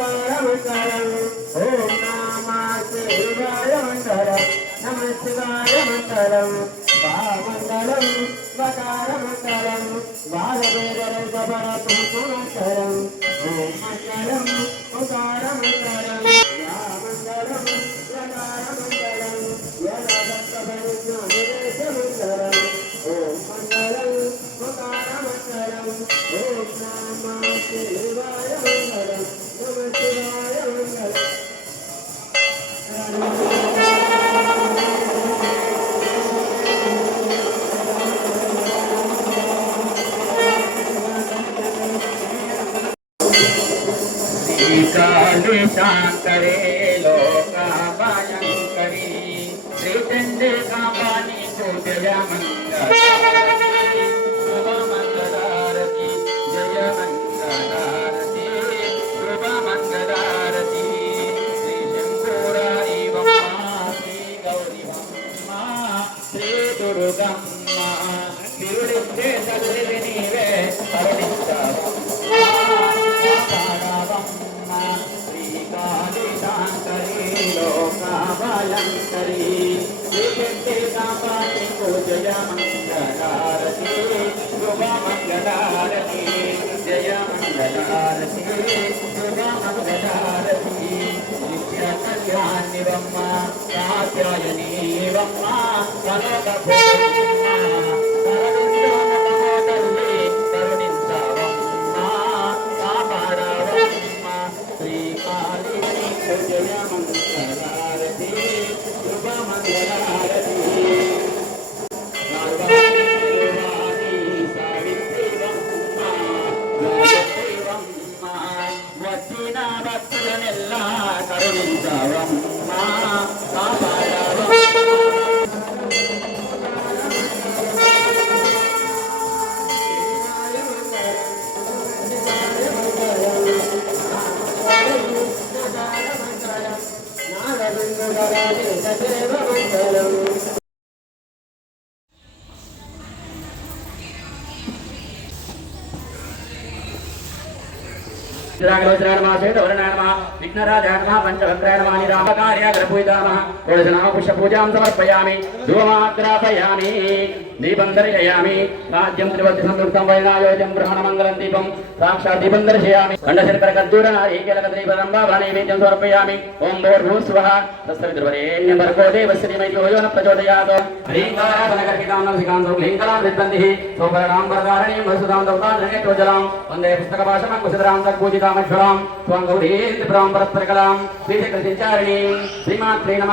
Bye. Durgamma తిరుడిస్తే తల్లి నీవే కరుణించావమ్మ శ్రీకాళిశాంకరీ లోకాభయంకరీ శ్రీశక్తి కాపాటి జయ మంగళారతి శుభ మంగళారతి జయ మంగళారతి శుభ మంగళారతి నిత్య Thank you. రుద్రాగ్రోచరాణ మాసే విఘ్నరాజాన్మా రామకార్యాగ్రపూజామ పురుషనామ పుష్పూజాం సమర్పయామి ధూమాగ్రాపయామి దీపం దర్శయామి రాజ్యం త్రివతి సంవృత్తం వైనాయోజం బ్రహ్మణమంగళం దీపం సాక్షాత్ దీపం దర్శయామి ఖండశంకర కర్దూర నారీకేలక ద్రీపదంబా నైవేద్యం సమర్పయామి ఓం భోర్భూ స్వహ తస్సవితుర్వరేణ్యం భర్గో దేవశ్రీమై ధీమహి ధియో యో న ప్రచోదయాత్ హ్రీంకారాసనకర్కితాం నవసికాంతం హ్రీంకరాం విద్వందిః సోపరణాం వరదారణీం వసుదాం దౌతాం వందే పుస్తకభాషమం కుశిధరాం సద్భూజితామజ్వరాం త్వం గౌరీంద్రపురాం పరస్పరకలాం శ్రీచక్రసించారిణీం శ్రీమాత్రే నమ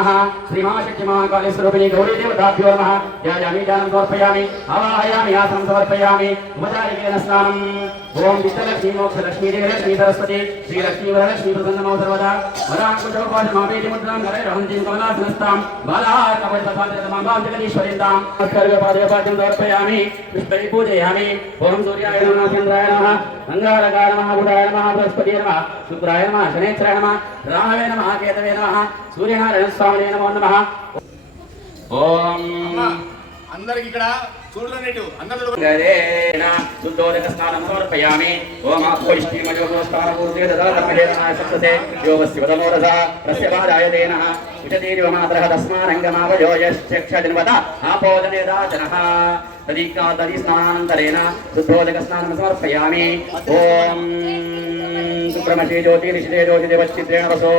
శ్రీమాశక్తి మహాకాళీ స్వరూపిణి గౌరీ దేవతాభ్యో నమః సమర్పయామి అవాహయామి ఆసనం సమర్పయామి ఉపచారికేన స్నానం ఓం విత్తలక్ష్మీ లక్ష్మీదేవి లక్ష్మీ సరస్వతి శ్రీలక్ష్మీ వరలక్ష్మీ ప్రసన్నమో సర్వదా వరాంకుశోపాశమాపేతి ముద్రాం కరైరహంతిం కమలాసనస్తాం బాలాకపటితమాం జగదీశ్వరిందాం సమర్పయామి పుష్పై పూజయామి ఓం సూర్యాయ నమః చంద్రాయ నమః అంగారకాయ నమః బుధాయ నమః బృహస్పతి నమః శుక్రాయ నమః శనేశ్వరాయ నమః నమః కేతవే నమః సూర్యనారాయణ స్వామినే నమో నమః ఓం అందరికి ఇక్కడ శుద్ధోదక సమర్పయామి ఓం తస్య పాదాయతేన ఆపోదనేదాచనః తదీకా తది స్నానానంతరేణ శుద్ధోదక స్నానం సమర్పయామి ఓం సుబ్రహ్మణ్యే జ్యోతి నిషితే జ్యోతి దేవచ్చిత్రేణ వసో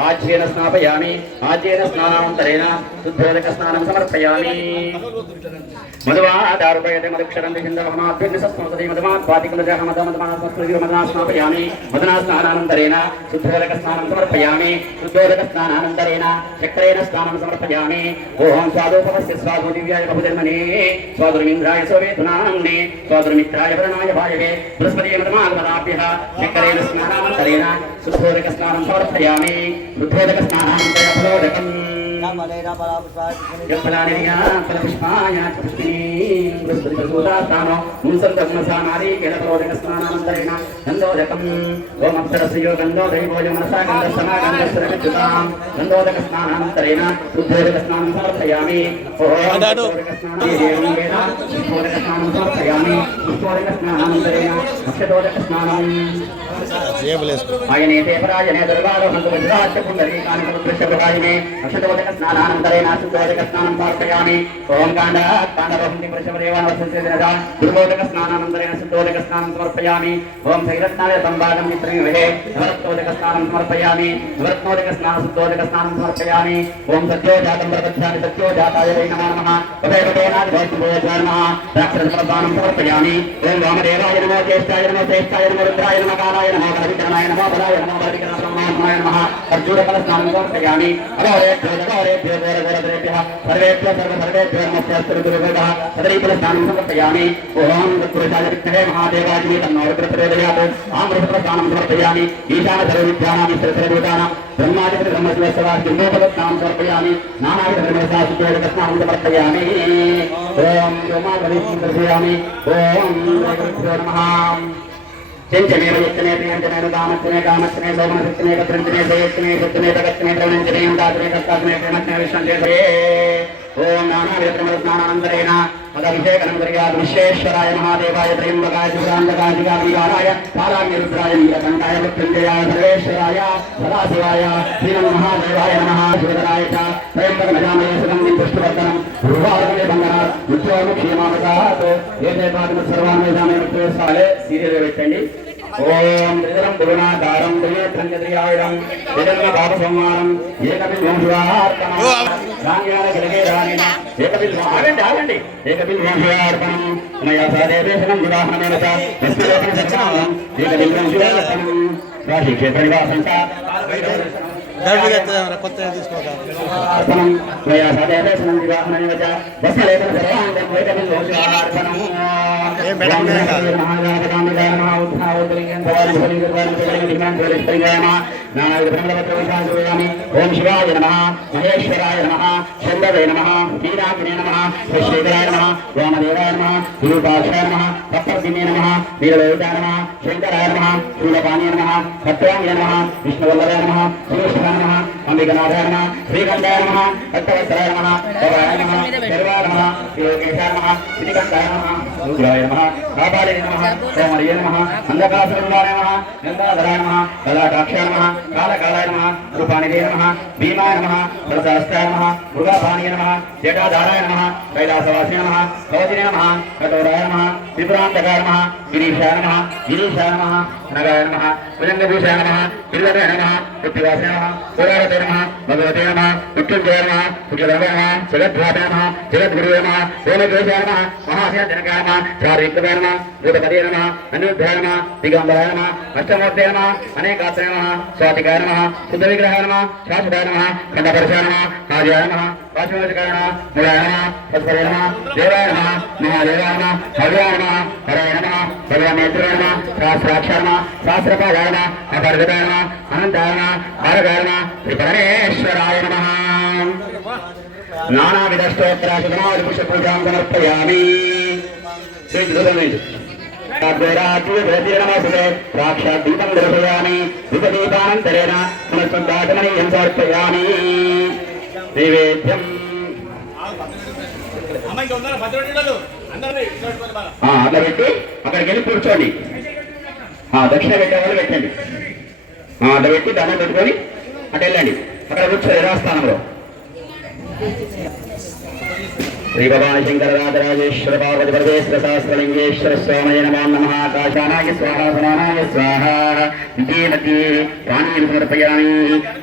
ఆజ్యేన స్నాపయామి ఆజ్యేన స్నానానంతరేణ శుద్ధోదక స్నానం సమర్పయామి మధువాదారుపయతే మధుక్షరం దిశిందమహాభ్యున్ని సత్మసది మధుమాత్ పాతికులజః మధుమధుమాత్మస్మృతి మధునా స్నాపయామి మధునా స్నానానంతరేణ శుద్ధోదక స్నానం సమర్పయామి శుద్ధోదక స్నానానంతరేణ చక్రేణ స్నానం సమర్పయామి శుద్ధోదక స్నానం సమర్పయామి శుద్ధోదక స్నానానంతర ఫలోదకం గంధోదకం ఓం అప్సరస్యో గంధో దైవోజ మనసా గంధ సమాగంధస్వరవిచ్యుతాం గంధోదక స్నానానంతరేణ శుద్ధోదక స్నానం సమర్పయామి ఓం స్నానం సమర్పయామి స్నానానంతరేణ అక్షతోదక స్నానం దుర్గారోహంతు అక్షతోదక స్నానానంతరేణ శుద్ధోదక స్నానం సమర్పయామి. ఓంకాండ కాండ కాండరోహంతి పురుషవదేవాన్ వసంతే దినద దుర్గోదక స్నానానంతరేణ శుద్ధోదక స్నానం సమర్పయామి. ఓం సైరత్నాయ సంభాగం మిత్రమే నవరత్నోదక స్నానం సమర్పయామి. నవరత్నోదక స్నాన శుద్ధోదక స్నానం సమర్పయామి. ఓం సత్యో జాతం ప్రపంచామి సత్యో జాతాయ వై నమో నమః. తదేవదేనాది భోజనాయ నమః రాక్షసప్రదానం సమర్పయామి. ఓం వామదేవాయ నమో జ్యేష్ఠాయ నమో శ్రేష్ఠాయ నమో రుద్రాయ నమో కాలాయ నమో బలవికరణాయ నమో బలాయ నమో బలవికరణ బ్రహ్మాత్మాయ నమః అర్జునకల స్నానం సమర్పయామి అఘోరేభ్యో జఘోరేభ్యో ఘోరఘోరధరేభ్యः సర్వేభ్యో సర్వ సర్వేభ్యో నమస్కారస్తు గురువేదः సదరీకుల స్నానం సమర్పయామి ఓం పురుషాయ విష్ణవే మహాదేవాయ తన్నో రుద్రప్రచోదయాత్ ఆమృత స్నానం సమర్పయామి ఈశాన సర్వవిద్యానాం సర్వభూతానాం బ్రహ్మాదిపతి బ్రహ్మశివస్వరా సింహోపద స్నానం సమర్పయామి నానావిధ బ్రహ్మశాస్త్రోదక స్నానం సమర్పయామి ఓం వ్యోమాగణేశం దర్శయామి ఓం గురుభ్యో నమః చెంచనే వయచ్చనే ప్రియంచనే కామచ్చనే కామచ్చనే సోమనశక్తినే భద్రంచనే సయచ్చనే సత్యనే తగచ్చనే ప్రవణంచనే దాతనే కర్తాత్మే ప్రేమచ్చనే విశ్వంచే ఓం నానావిధ స్నానానంతరేణ మదభిషేకనం కుర్యాత్ విశ్వేశ్వరాయ మహాదేవాయ త్రయంబకాయ శివరాంతకాయ శివాయ కాలాగ్నిరుద్రాయ నీలకంఠాయ మృత్యుంజయాయ సర్వేశ్వరాయ సదాశివాయ శ్రీనం మహాదేవాయ నమః శివరాయ చ త్రయంబక నజామయ సుగంధి పుష్పవర్ధనం గురువారమే బంధన ఉద్యోగక్షేమావతాత్ ఏదే పాదము సర్వాన్ నజామయ మృత్యుసాలే సీరియల్ పెట్టండి. ఓం త్రిదరం గురునాధారం త్రినేత్రం చత్రియాయుధం త్రిజన్మ పాప సంహారం ఏకబిల్ వంశువార్పణం రాంగ్యాల గిలగే రాణిన ఏకబిల్ ఆగండి ఆగండి. ఏకబిల్ వంశువార్పణం మయా సాదేశనం రాశి క్షేత్ర నివాసం చ ఓం శివాయ నమ మహేశ్వరాయ నమ చంద్రవే నమ శ్రీరాజునే నమ శ్రీధరాయ నమ వామదేవాయ నమ విరూపాక్షాయ నమ సప్తర్షిణే నమ. నీలలోహితాయ నమ. శంకరాయ నమ. శూలపాణ్య నమ. సత్వాంగే నమ. విష్ణువల్లభాయ నమ. శ్రీకృష్ణాయ నమ. అంబికనాథాయ నమ శ్రీకంఠాయ నమ భక్తవత్సరాయ నమ భవాయ నమ శర్వాయ నమ శ్రీలోకేశాయ నమ శ్రీకంఠాయ నమ రుద్రాయ నమ కాపాలిని నమ సోమరియ నమ అంధకాసురాయ నమ గంగాధరాయ నమ కళాటాక్షాయ నమ కాలకాలాయ నమ రూపానిదే నమ భీమాయ నమ ప్రసహస్తాయ నమ మృగాపాణియ నమ జటాధారాయ నమ కైలాసవాసియ నమ కవచినే నమ కఠోరాయ నమ త్రిపురాంతకాయ నమ గిరీశాయ నమ గిరీశాయ నమ నగాయ నమ భుజంగభూషాయ నమ పిల్లరే నమ పృథ్వీవాసే నమ పురారతే నమ భగవతే నమ మృత్యుంజయ నమ శుక్లధర్మే నమ జగద్భాతే నమ జగద్గురువే నమ సోమకేశాయ నమ మహాశయజనకాయ నమ శుద్ధ విగ్రహాయ నమ శాశ్వతాయ నమ ఖండపరుషాయ నమ ఆర్యాయ నమ వాచుమోచకాయ నమ మూలాయ నమ మహాదేవాయ నమ నమ. హరాయ నమ భగవానేత్రాయ నమ నానావిధ సమర్పయామి. సమర్పయామి. నైవేద్యం. అట్లా పెట్టి అక్కడికి వెళ్ళి కూర్చోండి. దక్షిణ పెట్టే వాళ్ళు పెట్టండి. అట్లా పెట్టి దండం పెట్టుకొని అటు వెళ్ళండి. అక్కడ కూర్చో యథాస్థానంలో శ్రీ భగవాన్ శంకర రాజరాజేశ్వర పార్వతి పరమేశ్వర సహస్రలింగేశ్వర స్వామయ నమో నమః. కాశానాయ స్వాహ సమానాయ స్వాహ. విజయ మధ్యే పానీయం సమర్పయామి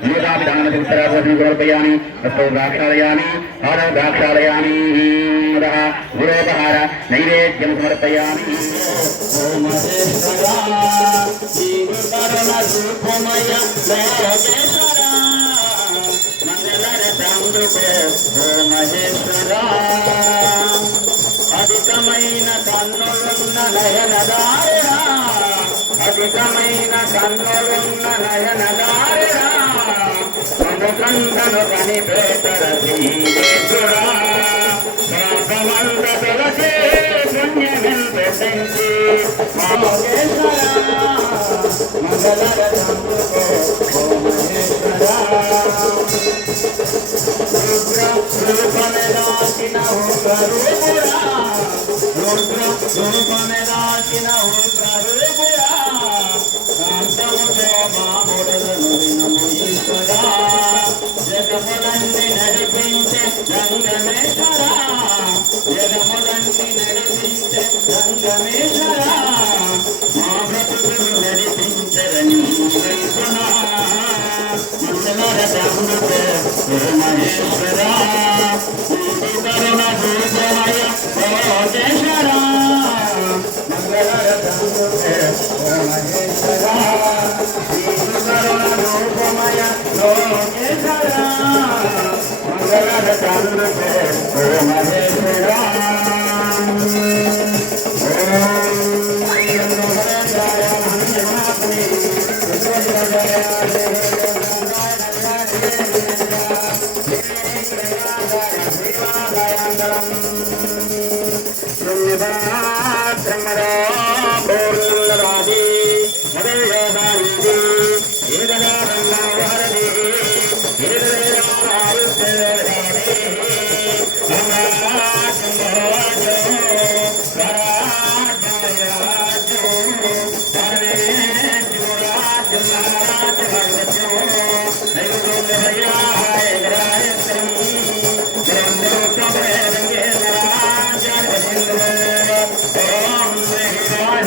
అమృతాపి దానమతిత్తరాభోజనం సమర్పయామి హస్తౌ ద్రాక్షాలయామి పాదౌ ద్రాక్షాలయామి ముదః గురోపహార నైవేద్యం సమర్పయామి అధికమైన కన్నులున్న నయనదారా అధికమైన కన్నులున్న నయనదారా అనుకంఠను కనిపెట్టర శ్రీయేశ్వరా మహేశ్వరా మంగళర పార్వతీ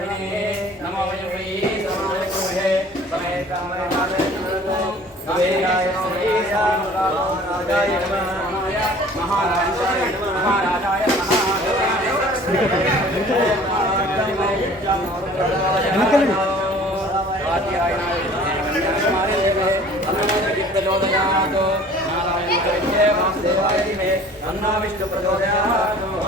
ప్రదయ సాగినే నమో వయం వై సమాయ కుమహే సమయ కామరాజ కవేయాయ శ్రీయాయ రాజాయ నమః మహారాజాయ మహారాజాయ అన్నా విష్ణు విద్యమే కన్యాకుమారి బ్రహ్మాధిపతి బ్రహ్మాధిపతి ఓం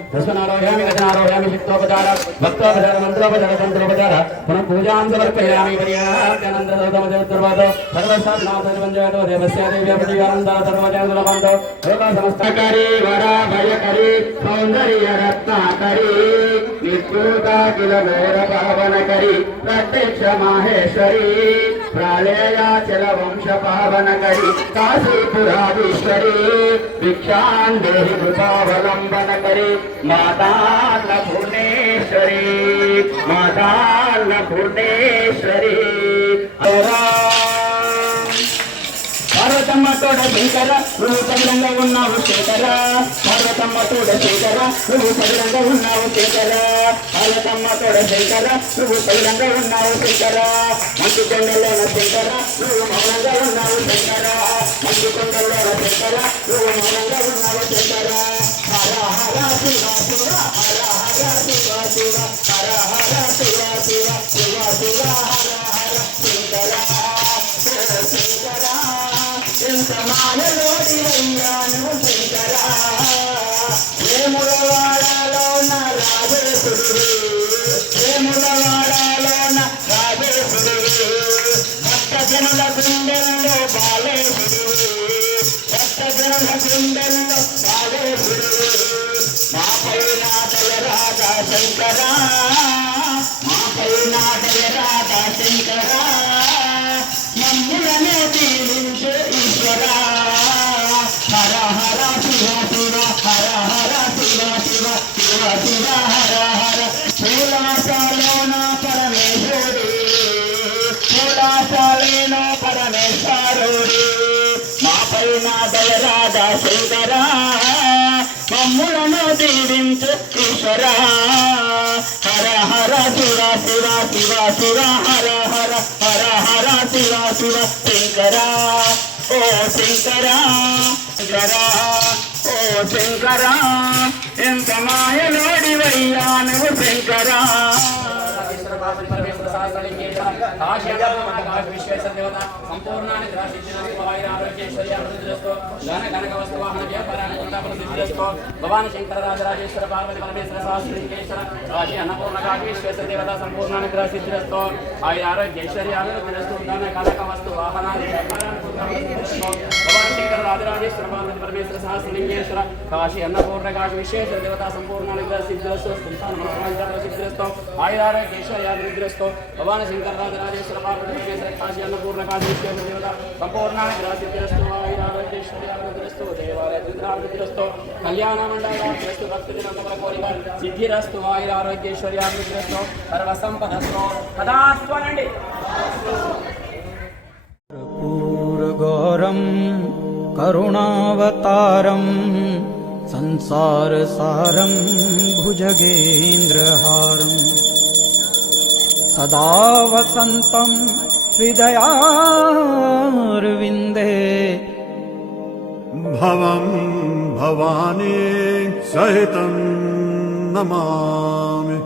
దేవతా ప్రసాదం శిరసాగం నామి పునః పూజాం చ కరిష్యే చిత్రం దర్శయామి మాత్రం వీడయామి దర్పం దర్శయామి దర్శనారోహయామి గజనారోహయామి శక్తోపచార భక్తోపచార మంత్రోపచార తంత్రోపచార పునః పూజాం సమర్పయామి పర్యాప్యానందోతమదేవద్రవాదో సర్వశాస్త్రాధర్వంజయతో దేవస్య దేవ్యపతిగానంద సర్వజనదులమంతో లోక సమస్తకరి వర భయకరి సౌందర్య రత్నాకరి నిత్యూతాకిల నైర పావనకరి ప్రత్యక్ష మాహేశ్వరి ప్రాళయాచల వంశ పావనకరి కాశీపురాధీశ్వరి భిక్షాన్ దేహి కృపావలంబనకరి మాతాన్న భువనేశ్వరి మాతాన్న భువనేశ్వరి పార్వతమ్మ తోడ శంకర నువ్వు పదిరంగా ఉన్నావు శేఖర. పార్వతమ్మ తోడ శేఖర నువ్వు పదిరంగా ఉన్నావు శేఖర. పార్వతమ్మ తోడ శంకర నువ్వు పదిరంగా ఉన్నావు శంకర మంచి కొండలోన శంకర నువ్వు మౌనంగా ఉన్నావు శంకర. మంచి కొండలోన శంకర నువ్వు మౌనంగా ఉన్నావు శంకర. హర హర శివ శంకరా మమ్ములను దీవించు ఈశ్వరా హర హర శివ శివ శివ శివ హర హర హర హర శివ శివ శంకరా ఓ శంకరా శంకరా ఓ శంకరా ఎంత మాయలోడివయ్యా నువ్వు శంకరా. సంపూర్ణాన్ని ఘన కనక వస్తు వాహన వ్యాపారాన్ని ప్రసిద్ధిరస్తో భవాని శంకర రాజరాజేశ్వర పార్వతి పరమేశ్వర సహస్రీకేశ్వర కాశీ అన్నపూర్ణ కాశీశ్వేశ్వర దేవత సంపూర్ణాన్ని ప్రసిద్ధిరస్తో ఆయన ఆరోగ్య ఐశ్వర్యాభివృద్ధిరస్తు ధన కనక వస్తు వాహనాన్ని వ్యాపారాన్ని ప్రసిద్ధిరస్తో భవాని శంకర రాజరాజేశ్వర పార్వతి పరమేశ్వర సహస్రీకేశ్వర కాశీ అన్నపూర్ణ కాశీ విశ్వేశ్వర దేవత సంపూర్ణాన్ని ప్రసిద్ధిరస్తో సిద్ధిరస్తో ఆయన ఆరోగ్య ఐశ్వర్యాభివృద్ధిరస్తో భవాని శంకర రాజరాజేశ్వర పార్వతి పరమేశ్వర కాశీ అన్నపూర్ణ కాశీ విశ్వేశ్వర దేవత సంపూర్ణాన్ని ప్రసిద్ధిరస్తో ఆయన ఆరోగ్య ఐశ్వర్యాభివృద్ధిరస్తో దేవాలయ దుర్గాభివృద్ధిరస్తో కళ్యాణ మండలాభివృద్ధిరస్తు భక్తి నందమల కోరిక సిద్ధిరస్తు ఆయుర ఆరోగ్యేశ్వర్యాభివృద్ధిరస్తో సర్వసంపదస్తో తదాస్వనండి पूरगौरं करुणावतारं संसारसारं भुजगेन्द्रहारं सदा वसन्तं हृदयार्विन्दे भवं भवानी सहितं नमामि